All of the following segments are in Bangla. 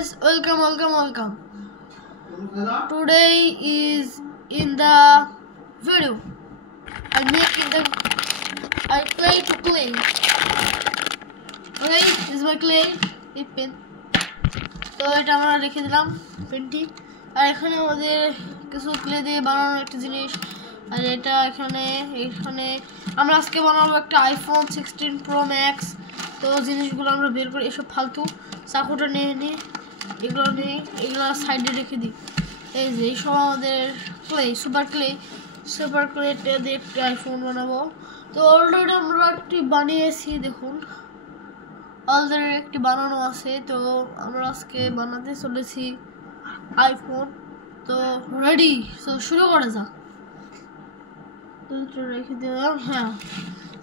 guys, welcome. Today is in the video. I play to clay. Okay, this is my clay. এই পেন তো এটা আমরা রেখে দিলাম পেনটি আর এখানে আমাদের কিছু ক্লে দিয়ে বানানো একটা জিনিস আর এটা এখানে আমরা আজকে বানাবো একটা আইফোন 16 প্রো ম্যাক্স তো জিনিসগুলো আমরা বের করে এসব ফালতু চাকুটা নিয়ে এগুলো সাইডে রেখে দিই এই যে সব আমাদের ক্লে সুপার ক্লেটা দিয়ে একটা আইফোন বানাবো তো অলরেডি আমরা একটি বানিয়েছি দেখুন অলরেডি একটি বানানো আছে তো আমরা আজকে বানাতে চলেছি আইফোন তো রেডি তো শুরু করা যাক তো রেখে দিলাম হ্যাঁ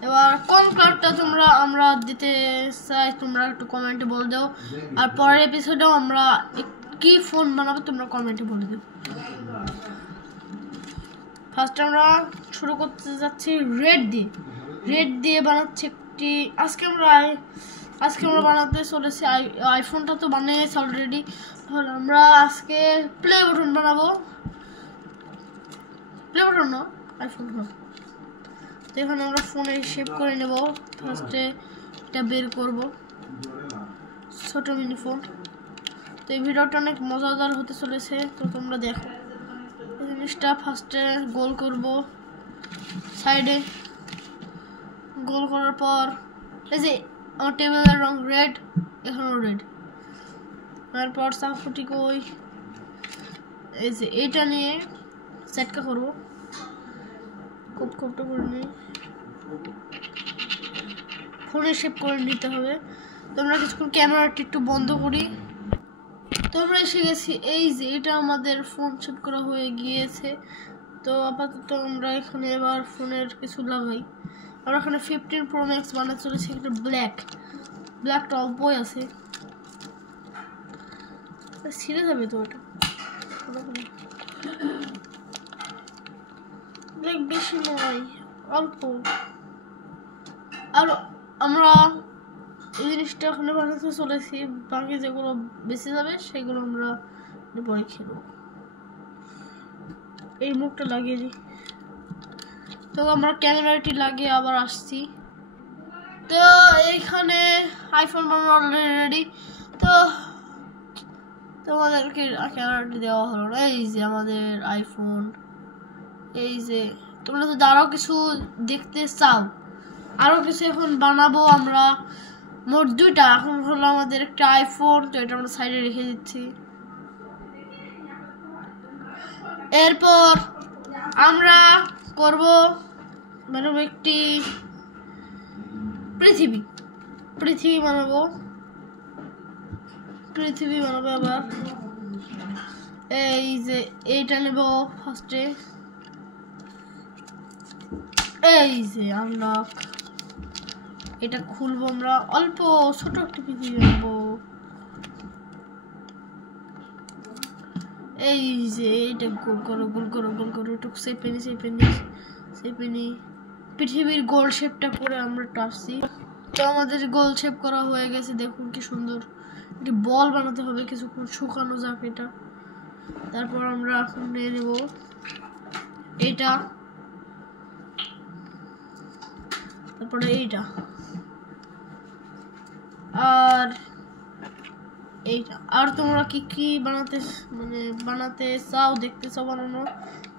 এবার কোন কালারটা আমরা দিতে চাই তোমরা একটু কমেন্টে বলে দাও আর পরের এপিসোডেও আমরা কি ফোন বানাবো তোমরা কমেন্টে বলে দাও ফার্স্ট আমরা শুরু করতে যাচ্ছি রেড দিয়ে বানাচ্ছি একটি আজকে আমরা বানাতে চলেছি আইফোনটা তো বানিয়েছি অলরেডি তাহলে আমরা আজকে প্লে বাটন বানাবো না আইফোন তো এখানে আমরা ফোনে শেপ করে নেব ফার্স্টে এটা বের করব ছোট মিনি ফোন তো এই ভিডিওটা অনেক মজাদার হতে চলেছে তো তোমরা দেখো এই জিনিসটা ফার্স্টে গোল করব সাইডে গোল করার পর এই যে আমার টেবিলের রং রেড এখানেও রেড তারপর চাকুটি কই এই যে এটা নিয়ে সেটকা করবো খুবটা করে নিই ফোনে শেপ করে নিতে হবে তোমরা কিছুক্ষণ ক্যামেরাটি একটু বন্ধ করি তোমরা এসে গেছি এই যে এটা আমাদের ফোন শেপ করা হয়ে গিয়েছে তো আপাতত আমরা এখানে এবার ফোনের কিছু লাগাই আমরা এখানে 15 প্রো ম্যাক্স বানাতে চলেছি একটা ব্ল্যাকটা অল্পই আছে ছিঁড়ে যাবে তো এটা ব্ল্যাক বেশি নয় অল্প আর আমরা এই জিনিসটা ওখানে বানাতে চলেছি বাকি যেগুলো বেঁচে যাবে সেগুলো আমরা পরে খেয়ে নেব এই মুখটা লাগিয়ে দিই তো আমরা ক্যামেরাটি লাগিয়ে আবার আসছি তো এইখানে আইফোন বানানো অলরেডি রেডি তো তোমাদেরকে ক্যামেরাটি দেওয়া হলো না এই যে আমাদের আইফোন এই যে তোমরা যদি আরও কিছু দেখতে চাও আরও কিছু এখন বানাবো আমরা মোট দুইটা এখন হলো আমাদের একটা আইফোন তো এটা আমরা সাইডে রেখে দিচ্ছি এরপর আমরা করব মানে একটি পৃথিবী বানাবো আবার এই যে এইটা নেব ফার্স্টে এই যে আমরা এটা খুলবো আমরা অল্প ছোট একটা পৃথিবী বানাবো এই যে এইটা গোল করো একটু সেপে নি পৃথিবীর গোল শেপটা করে আমরা টাসছি তো আমাদের গোল শেপ করা হয়ে গেছে দেখুন কি সুন্দর একটি বল বানাতে হবে কিছুক্ষণ শুকানো যাক এটা তারপর আমরা এখন নিয়ে নেব এইটা তারপরে এইটা আর এইটা আর তোমরা কি বানাতে চাও দেখতে চাও বানানো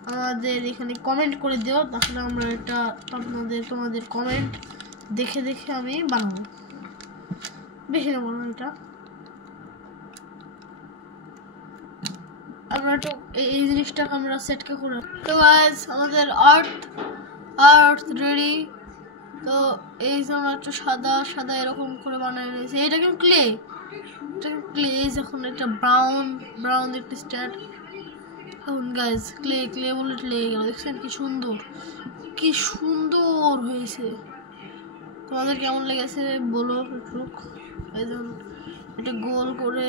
আমাদের এখানে কমেন্ট করে দিও তাহলে আমরা এটা তোমাদের কমেন্ট দেখে আমি বানাবো বেশি নেবো না এটা আমরা তো এই জিনিসটাকে আমরা সেটকে করে তো গাইস আমাদের আর্ট রেডি তো এই যে আমরা একটু সাদা এরকম করে বানিয়ে নিয়েছি এটা কিন্তু ক্লে যখন একটা ব্রাউন একটি স্ট্যান্ড এখন গাইস ক্লে বলে লেগে গেল দেখছেন কি সুন্দর হয়েছে তোমাদের কেমন লেগেছে বলো একটু এটা গোল করে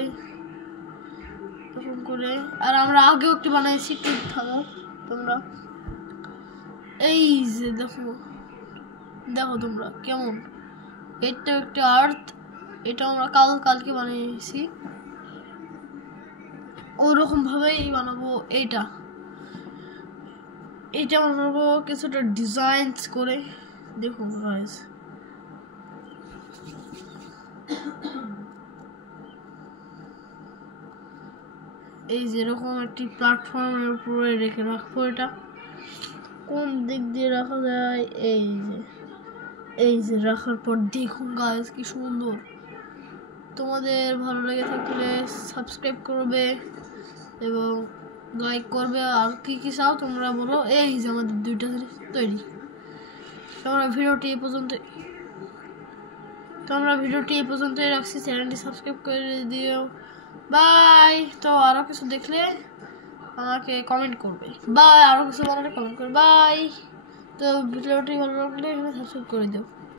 এরকম করে আর আমরা আগেও একটু বানাইছি একটু থামো তোমরা এই যে দেখো তোমরা কেমন এটা একটা আর্থ এটা আমরা কালকে বানিয়েছি ওরকম ভাবেই বানাবো। এইটা বানাবো কিছুটা ডিজাইনস করে। দেখুন গাইস, এই যেরকম একটি প্ল্যাটফর্মের উপরে রেখে রাখবো। এটা কোন দিক দিয়ে রাখা যায়? এই যে রাখার পর দেখুন গাইস কি সুন্দর। তোমাদের ভালো লেগে থাকলে সাবস্ক্রাইব করবে এবং লাইক করবে। আর কি কি চাও তোমরা বলো। এই যে আমাদের দুইটা জিনিস তৈরি। তোমরা ভিডিওটি এই পর্যন্তই রাখছি। চ্যানেলটি সাবস্ক্রাইব করে দিও। বাই। তো আরো কিছু দেখলে আমাকে কমেন্ট করবে। বাই। আরো কিছু বানালে কমেন্ট করবে। বাই। তো ভিডিওটি ভালো লাগলে এখানে সাবস্ক্রাইব করে দিও।